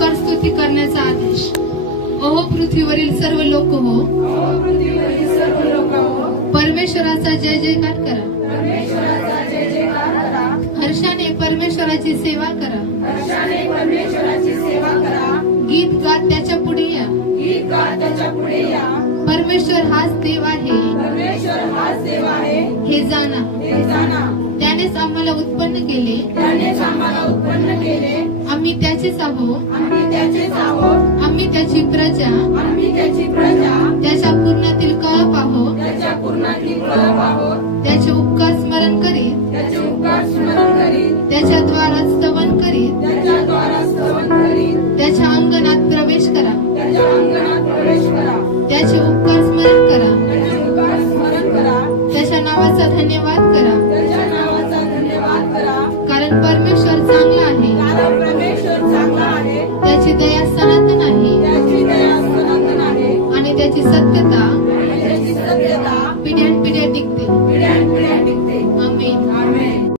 उपकार स्तुती करण्याचा आदेश. ओहो पृथ्वीवरील सर्व लोक हो, परमेश्वराचा जय जयकार करा. हर्षाने परमेश्वराची सेवा करा. गीत गात त्याच्या पुढे या. परमेश्वर हाच देव आहे हे जाणा. त्यानेच आम्हाला उत्पन्न केले. आम्ही त्याचेच आहोत. आम्ही त्याची प्रजा. त्याच्या पूर्णातील कळप आहोत. त्याचे उपकार स्मरण करीत. त्याच्या द्वारात स्तवन करीत. त्याच्या अंगणात प्रवेश करा. त्याचे उपकार स्मरण करा. त्याच्या नावाचा धन्यवाद करा. कारण परमेश्वर चांगला आहे. त्याची दया सनातन आहे आणि त्याची सत्यता पिढ्यानपिढ्या टिकते.